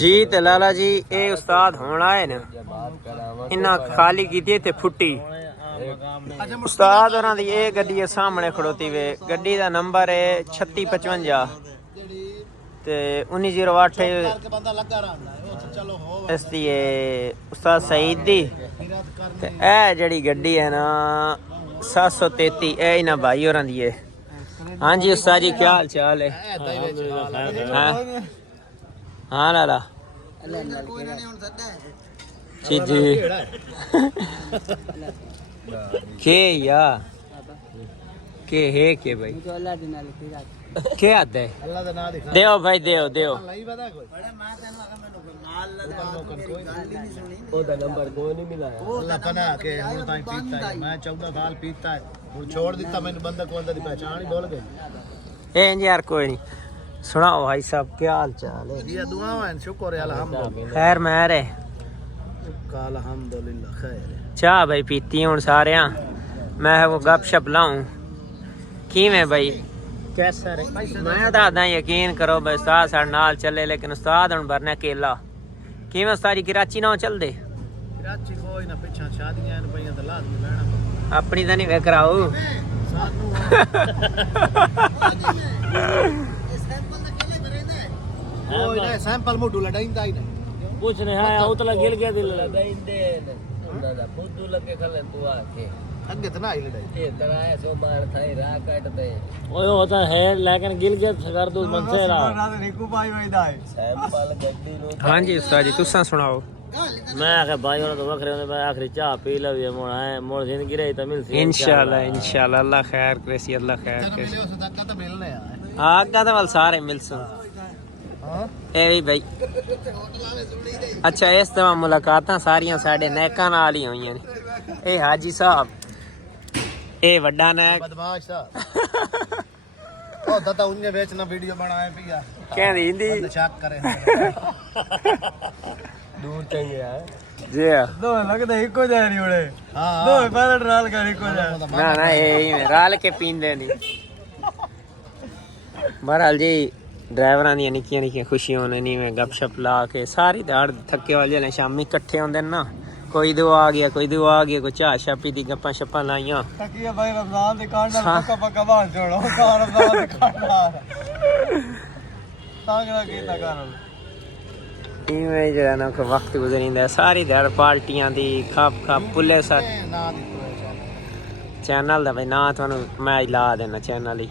जी ते लाला जी ये उस्ताद होना है ना इन्ना खाली की ते फुट्टी उस्ताद होना दी ये गड्डी सामने खड़ोती वे गड्डी दा नंबर है 3655 ते 1908 इस दी उस्ताद सईद दी ते ए जड़ी गड्डी है ना 733 ए इना भाई होरां दी है। हाँ जी उस्ताद जी क्या हाल चाल है? हाँ लाला जी जी के या के है के भाई के आता है देओ भाई देओ देओ ओदा नंबर कोई नहीं मिला है अल्लाह पना के हुन ताई पीता है मैं 14 साल पीता है हुन छोड़ दिता मैंने बंदा को अंदर दी पहचान ही भूल गई ए यार कोई नहीं सुनाओ भाई साहब क्या हाल चाल है? ये दुआ है शुक्र है अल्हम्दुलिल्लाह खैर महर है अल्हम्दुलिल्लाह खैर है चाह भाई पीती हूँ सारे मैं वो गपशप लाऊं की में भाई कैसा रे मैं दादा यकीन करो भाई उस्ताद साढ़े नाल चले लेकिन उस्ताद हुन भरना अकेला की में उस्ताद कराची ना चल दे कराची कोई ना पीछा शादियां न पईयां तो लाजमी लेना अपनी तो नहीं वे कराओ सानू कोई ना सैंपल मोटू लडाइंदा ही नहीं कुछ नहीं है उतला गिल गया दिल लडाइंदे दादा फुद्दू लगे खले तू आके अगे तो ना ही लड़ाई ये तरह है सो मार थाई रा काट दे ओए होता है लेकिन गिल गया कर दो मन से रा रिकू भाई वैदा है सैंपल गड्डी नो हाँ जी उस्ताद जी तुसा सुनाओ मैं आखे भाई होना तो वखरे होने मैं आखिरी चाह पी लवी मोड़ है मोड़ जिंदगी रही तो मिलसी इंशाल्लाह इंशाल्लाह अल्लाह खैर करे सी अल्लाह खैर करे मिले उस तक तो मिलने आ आगा तो वाल सारे मिलसो हां ए भाई अच्छा इस तरह मुलाकातां सारियां साडे नेकां नाल ही होईयां ने ए हाजी साहब ए वड्डा नायक बदमाश सा ओ दादा उन्ने बेचना वीडियो बनाए पिया कहंदी हिंदी शक करे दूर चाहिए है जी दो लगदा इको जा नहीं उड़े हां दो पैरट राल कर इको जा ना ना ए राल के पींदे नहीं बहरहाल जी ड्राइवरां दी निक्कियां निक्कियां खुशियां होने नहीं में गपशप ला के सारी दाड़ थके वाले ने शामी इकट्ठे होंदे ना कोई दो आ गया कोई चाह शापी दी गप्पा शप्पा लाइयां तकिया भाई रमजान दे कांडा पक्का पक्का बाहर छोड़ो का रमजान दे कांडा तांगड़ा कीता करो इवें जरा ना को वक्त गुजरिंदा सारी दाड़ पार्टियां दी खप पुलिस ना दी चैनल दा भाई ना थानू मैं ला देना चैनल ही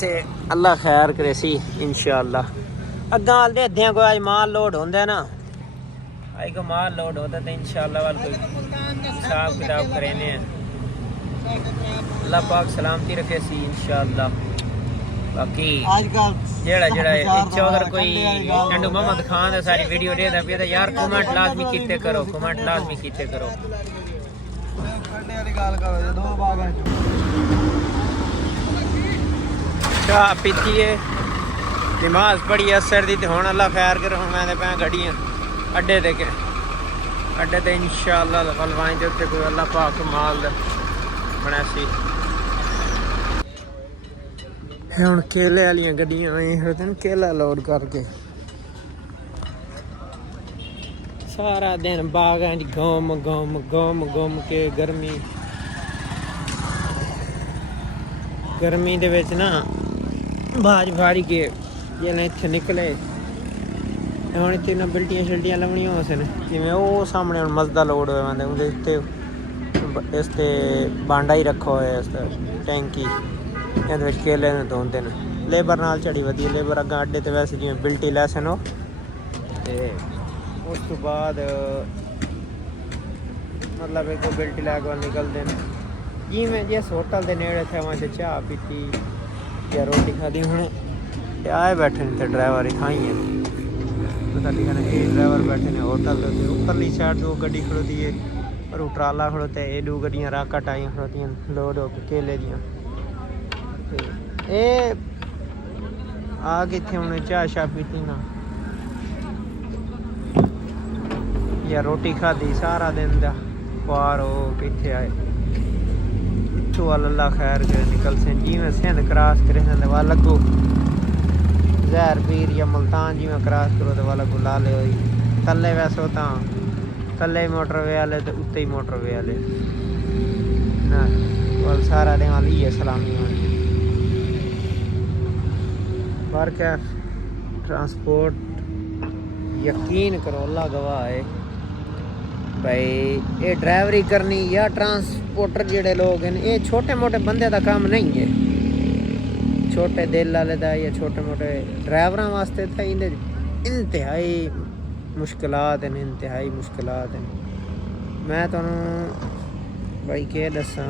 ते अल्लाह खैर करे सी इंशाअल्लाह अग्गा हाल दे दें कोई आज माल लोड होंदा ना आई को माल लोड होता तो इंशाअल्लाह वाल कोई हिसाब किताब करेने अल्लाह पाक सलामती रखे सी इंशाअल्लाह बाकी आजकल जेड़ा चौधर कोई चंडू मोहम्मद खान दा सारी वीडियो दे दा पे यार कमेंट लाजमी कीते करो खड्डे वाली गल करो दो बागां चाह पीती है नमाज पढ़ी असर दी ते हुण अल्लाह खैर करे हुण मैं ते पै गड्डियां अड्डे ते इंशाअल्लाह फलवाई दे उत्ते कोई अल्लाह पाक माल बनासी हुण केले वालियां गड्डियां आई होते न केला लोड करके सारा दिन बागां च घुम के गर्मी दे विच ना बाज भारी के जेल्लै इत्थे निकले हुण इत्थे ना बिल्टियां शिल्टियां लवणियां हो सन जिवें ओह सामने हुण मसदा लोड होए वंदे उंदे उत्ते इस ते बांडा ही रखा होया इस टैंकी ਇਹਦੇ ਵਿੱਚ केले ने धोंदे ने लेबर नाल झड़ी वधी लेबर अग्गां अड्डे ते वैसे जिवें बिल्टी लैसन हो ते उस तो बाद मतलब एक बिल्टी लैके निकलते हैं जिवें जिस होटल के नेड़े थे वहाँ से चाह पीती या रोटी खाधी हूँ आए बैठे थे ड्राइवर ही खाई है पता लिखा ने ड्राइवर बैठे ने होटल उपरली साइड दो गड्डी खड़ोती है और ट्राला खड़ोता है ये दो गड्डियाँ राकट आई खड़ोती लोड हो केले दियाँ ए आ कितने उन्हें चाह शाह पीती ना या रोटी खाधी सारा दिन दा पार हो कितने आए इतों अल्लाह खैर करे निकल से जी में सिंध क्रॉस करे वाल लगो ਜ਼ਹਿਰ ਪੀਰ ਜਾਂ ਮੁਲਤਾਨ ਜਿਵੇਂ ਕਰਾਸ ਕਰੋ ਤੇ ਵਾਲਾ ਗੁਲਾ ਲਿਓ ਹੀ ਥੱਲੇ ਵੈਸੋ ਤਾਂ ਥੱਲੇ ਮੋਟਰਵੇ ਵਾਲੇ ਤੇ ਉੱਤੇ ਹੀ ਮੋਟਰਵੇ ਵਾਲੇ ਨਾ ਵੱਲ ਸਾਰਾ ਦੇ ਵਾਲੀ ਹੈ ਸਲਾਮੀ ਵਾਲੀ वर्क है ट्रांसपोर्ट यकीन करो अल्लाह गवाह है भाई ये ड्राइवरी करनी या ट्रांसपोर्टर जेडे लोग हैं ये छोटे मोटे बंदे का काम नहीं है छोटे दिल वाले का या छोटे मोटे ड्राइवरों वास्ते तो इंतहाई मुश्किलात हैं इंतहाई मुश्किलात हैं मैं तुहानू भाई के दसा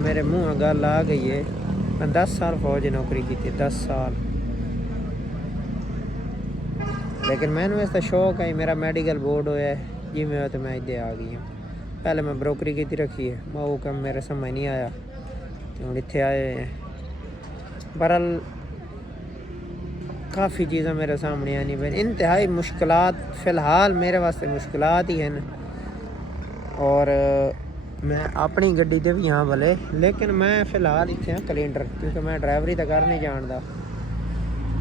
मेरे मुँह गल आ गई है मैं 10 साल फौज नौकरी की थी 10 साल लेकिन मैंने इसका शौक है मेरा मेडिकल बोर्ड होया है जी मैं तो मैं इधर आ गई हूँ पहले मैं ब्रोकरी की रखी है मैं वो कम मेरे समझ नहीं आया हम इतने आए हैं बहरहाल काफ़ी चीज़ें मेरे सामने आनी पे इंतहाई मुश्किलात फ़िलहाल मेरे वास्ते मुश्किलात ही हैं और मैं अपनी गड्डी ते भी हाँ भले लेकिन मैं फ़िलहाल इतने कैलेंडर क्योंकि मैं ड्राइवरी तो कर नहीं जानता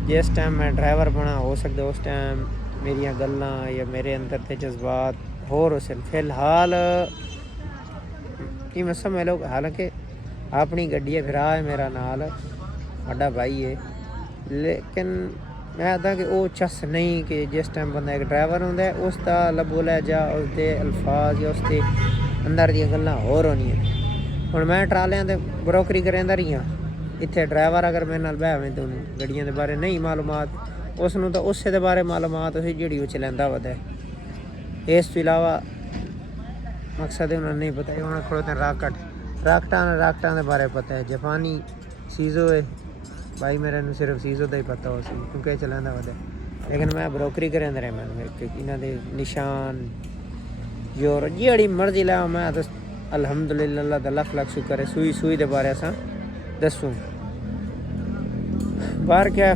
जिस टाइम मैं ड्राइवर बना हो सकता उस टाइम मेरिया गल्लां या मेरे अंदर के जज्बात होर उस फ़िलहाल मैं समझ लो हालांकि अपनी गड्डी है फिर है मेरा नाल बड़ा भाई है लेकिन मैं आता कि वो चस नहीं कि जिस टाइम बंदा एक ड्राइवर होंदा है उसका लबो लहजा उसके अल्फाज या उसके अंदर दी गल्लां होर होनियां हुण मैं ट्रालियां ते ब्रोकरी करदा रही हाँ इत्थे ड्राइवर अगर मेरे नाल बैठे तो गड्डियां दे बारे नहीं मालूमात उसनूं तो उसे दे बारे मालूमात उसी जेहड़ी वो चलांदा वदा है इस तो इलावा मकसद उन्हें नहीं पता उन्हें खड़ोते राकटां दे बारे पता है जापानी सीज़ो है भाई मेरे नूं सिर्फ सीज़ो का ही पता हो सी क्योंकि चलांदा वदा है लेकिन मैं ब्रोकरी करदा रहा मैं इन्हां दे निशान जोर जी मर्जी ला मैं तो अल्हम्दुलिल्लाह अल्लाह दा लख लख शुक्र है सूई दे बारे असां दसूं बाहर क्या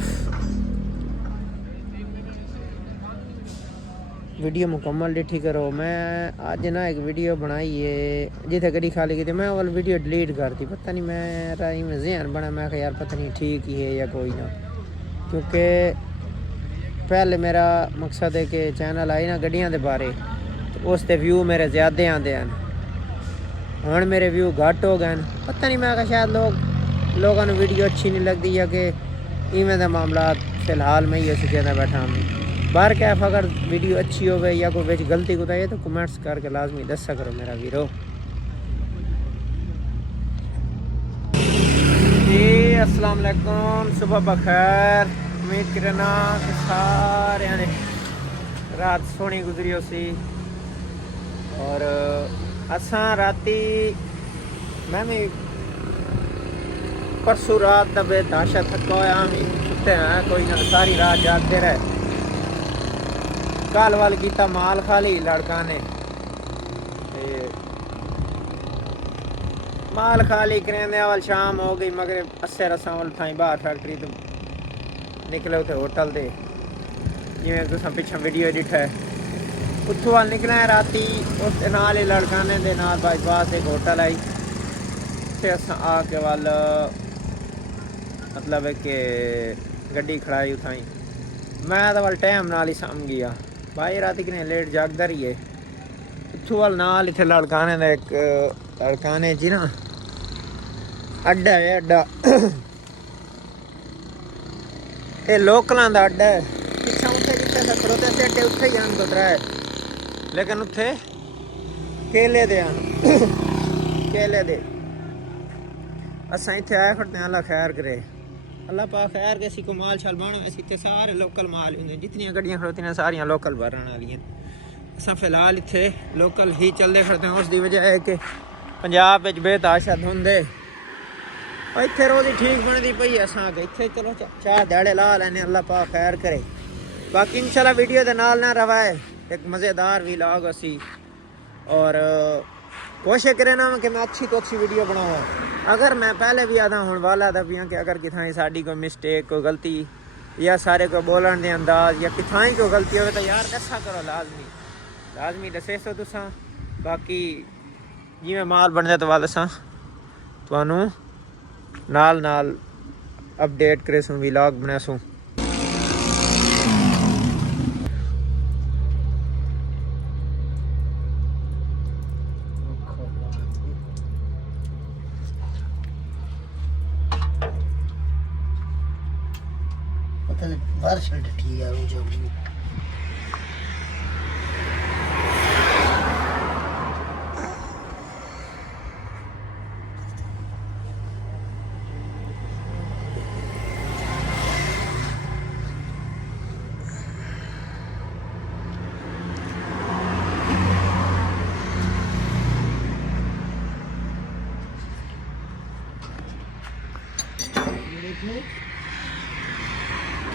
वीडियो मुकम्मल डिठी करो मैं अज ना एक वीडियो बनाई है जिथे गड्डी खाली की मैं वाली वीडियो डिलीट करती पता नहीं मेरा इवें ज़हन बना मैं यार पता नहीं ठीक ही है या कोई ना क्योंकि पहले मेरा मकसद है कि चैनल आई ना गड्डियां दे बारे तो उसके व्यू मेरे ज़्यादा आते हैं हुण मेरे व्यू घट हो गए पता नहीं मैं शायद लोगों को वीडियो अच्छी नहीं लगती या कि इवें दे मामला फ़िलहाल मैं ही उस जगह बैठा हूँ बाहर क्या अगर वीडियो अच्छी हो गई या कोई बिच गलती कुताई है तो कमेंट्स करके लाजमी दसा करो मेरा वीरो जी अस्सलाम वालेकुम सुबह बखैर उम्मीद करना कि सारे ने रात सोहनी गुजरी हो सी और असा राती मैं भी परसों रात का बेताशा थका होया सुते हैं कोई ना सारी रात जागते रहे कल वाल किया माल खाली लड़का ने माल खाली करेंदे वाल शाम हो गई मगर अस्से रसा वाल थाई बाहर फैक्ट्री तो निकले उसे होटल से जिमें तुम पिछा वीडियो दिखा है उत्थों वाल निकले राती उस नाल ही लड़का ने दे नाल बाईपास एक होटल आई फिर अस आके वाल मतलब है कि गड्डी खड़ाई उठाई मैं तो वाल टाइम नाल ही सम गया भाई रात कितने लेट जागदा रही है इत्थों वाल नाल इत्थे लड़काने दा एक लड़काने जी ना अड्डा है अड्डा ये लोकलां दा अड्डा है पिछा उत्थे जिथे अस खड़ोते से अड्डे उत्थे ही आन तो है लेकिन उत्थे केले दे आन केले दे असां इत्थे आए खड़ते अल्लाह खैर करे अल्लाह पाक खैर के सी को माल शाल बनो ऐसे इतने सारे लोकल माल होंगे जितनियां गड्डियां खड़ोती हैं सारियां लोकल भरन वाली असां फिलहाल इत्थे लोकल ही चलते खड़ते हैं उसकी वजह है कि पंजाब विच बेताशा धुंध है इत्थे रोज़ ठीक बनती पई असां इत्थे चलो चार दिहाड़े ला लैने अल्लाह पाक खैर करे बाकी इंशाल्लाह वीडियो के नाल ना रवाए एक मज़ेदार व्लॉग असी और कोशिश करें ना कि मैं अच्छी तो अच्छी वीडियो बनाऊँ अगर मैं पहले भी आधा होने वाला था भी कि अगर किथाई साड़ी कोई मिस्टेक कोई गलती या सारे को बोलन दे अंदाज या किथाई कोई गलती हो तो यार दसा करो लाजमी दसे सो तुसा बाकी जिमें माल बनता तो वाल असा नाल अपडेट करे सूं व्लॉग बना सूं। बारिश ठीक है जो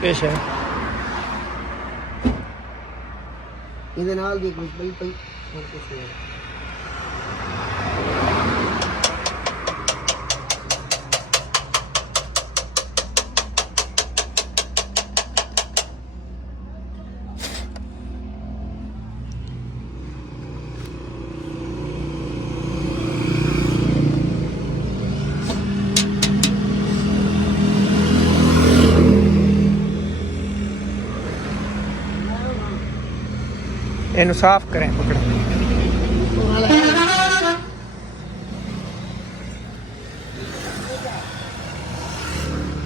पेश है ਇਹਦੇ ਨਾਲ ਦੀ ਕੁਝ ਪਈ ਪਈ ਹੋਰ ਕੁਝ ਨਹੀਂ इन्हू साफ करें पकड़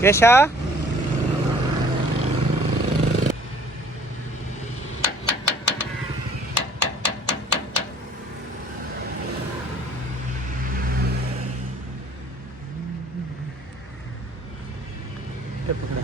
केशा पकड़ा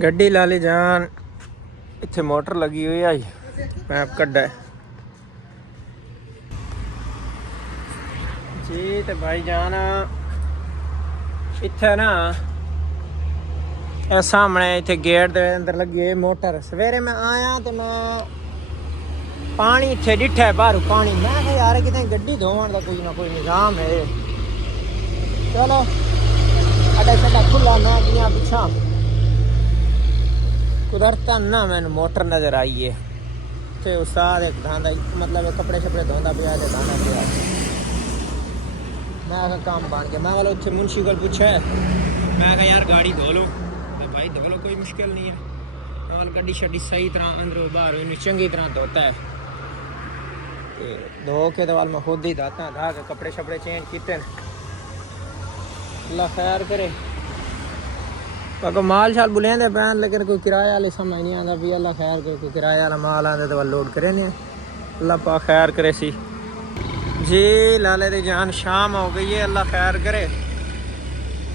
गड्डी लाली जान इत्थे मोटर लगी हुई आई पैप कड्डा जी। तो भाई जान इत्थे ना ए सामने इत्थे गेट दे अंदर लगी है मोटर। सवेरे मैं आया तो मैं पानी इत्थे डिठा बाहर पानी, मैं कहा यार किते गड्डी धोवन दा कोई ना कोई निजाम है। चलो अड्डा शड्डा खुला, मैं गया पिछा कुदरता ना मैंने मोटर नजर आई है ते उस्ताद एक धांदा मतलब कपड़े शपड़े धोंदा पिया ते धांदा पिया। मैं कहा काम बन गया। मैं वाला उत्थे मुंशी को पूछा मैं कहा यार गाड़ी धो लो तो भाई धो लो कोई मुश्किल नहीं है। मैं वाला गड्डी शड्डी सही तरह अंदरों बाहर इन्हें चंगी तरह धोता है ते धो के तो वाल मैं खुद ही धाता धा के कपड़े शपड़े चेंज किते। अल्लाह खैर करे। अगर माल शाल बुलेंदे पैन लेकिन कोई किराया वाले समझ नहीं आता भी। अल्लाह खैर करे, कोई किराया वाला माल आते तो लोड करे नहीं। अल्लाह पा खैर करे सी जी। लाले दी जान शाम हो गई है, अल्लाह खैर करे।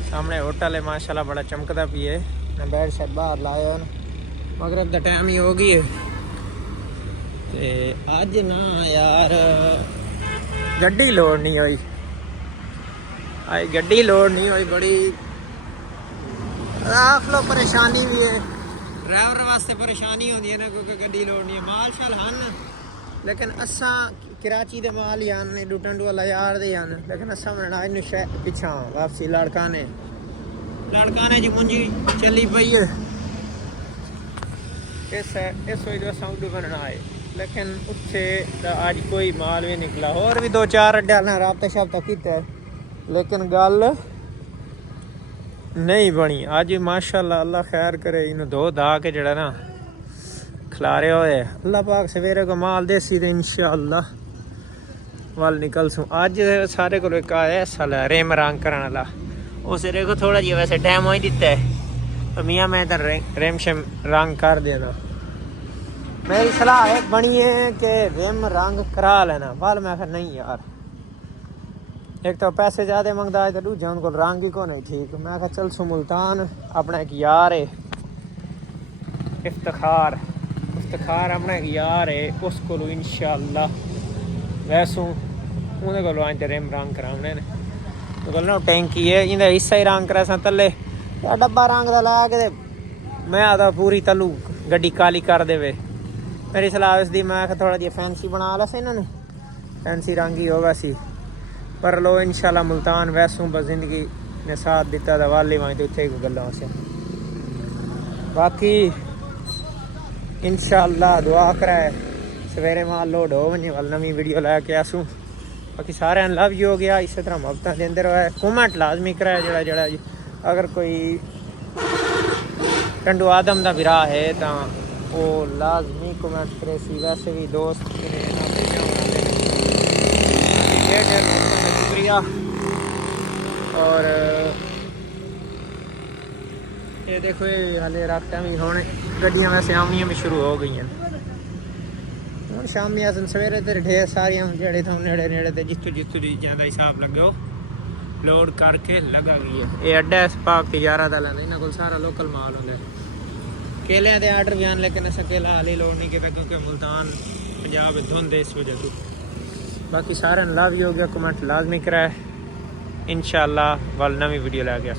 सामने होटल है माशाल्लाह बड़ा चमकदा पी है। मैं बैठ शट बाहर लाया मगरब दा टाइम ही हो गई है ते अज ना यार गड्डी लोड नहीं हुई। आई गड्डी लोड नहीं हुई, बड़ी आख लो परेशानी भी है। ड्राइवर वास्ते परेशानी होती है ना क्योंकि गड्डी लोड नहीं है। माल शाल हन लेकिन असा कराची दे माल ही आने डुटन वाला यार दे आने लेकिन असा बनना इन पिछा वापसी लड़काने जी मुंजी चली पई है। इस वजह असा उडू बनना है लेकिन उत्थे अज कोई माल भी निकला। और भी दो चार अड्डे ने राबता शाबता किया लेकिन गल नहीं बनी। अज माशाल्लाह अल्लाह खैर करे। इन्हू धो धा के जड़ा ना खिलारे होए अल्लाह पाक सवेरे को माल देसी तो इंशाअल्लाह वाल निकल सूँ। अज सारे को एक आया सल रेम रंग करने वाला उस को थोड़ा जी वैसे टाइम हो ही दिता है तो मियाँ मैं इधर रेम शेम रंग कर देना मेरी सलाह है बनी है कि रिम रंग करा लेना। वाल मैं आखा नहीं यार, एक तो पैसे ज़्यादा मंगता है तो दूजा उनको रंग ही को नहीं ठीक। मैं आखा चल सु मुल्तान अपना एक यार है इफ्तिखार अपना एक यार है, उसको इंशाअल्लाह वैसू उन्हें को अं रिम रंग कराने ने। तो टैंकी है इंदा हिस्सा ही रंग करा तले डब्बा रंग का ला के मैं आता पूरी तलू गड्डी काली कर देवे। मेरी सलाह इसकी मैं थोड़ा जी फैंसी बना ला इन्होंने, फैंसी रंग ही होगा सी। पर लो इंशाल्लाह मुल्तान वैसू बस जिंदगी ने साथ दिता था वाली वहीं तो उत्थे गल्लां से। बाकी इंशाल्लाह दुआ कराए सवेरे माल लोड हो वने वाल नवी वीडियो लैके आसूँ। बाकी सारे लव यू हो गया, इस तरह मुहब्बत देंदे रहो। कमेंट लाजमी कराए जड़ा अगर कोई टंडू आदम का विराह है तो वो लाजमी कमेंट करे सी। वैसे भी दोस्त शुक्रिया। और ये देखो ये हाले रात भी होने गड्डियाँ वैसे आनियाँ भी शुरू हो गई हैं। हम शामी अस सवेरे तो ढेर सारिया जेड़े थे नेड़े नेड़े तो जितों चीज़ों का हिसाब लगे लोड करके लगा गई है। ये अड्डा इस पाक तिजारा का लैंदा, इन्होंने को सारा लोकल माल होंगे। केले के आर्डर भी आन लेकिन अस केला हाली लोड नहीं किया क्योंकि मुल्तान पंजाब धुंध इस वजह तो। बाकी सारे लव यू हो गया, कमेंट लाजमी कराए। इंशाअल्लाह वाल नवी वीडियो लै गया।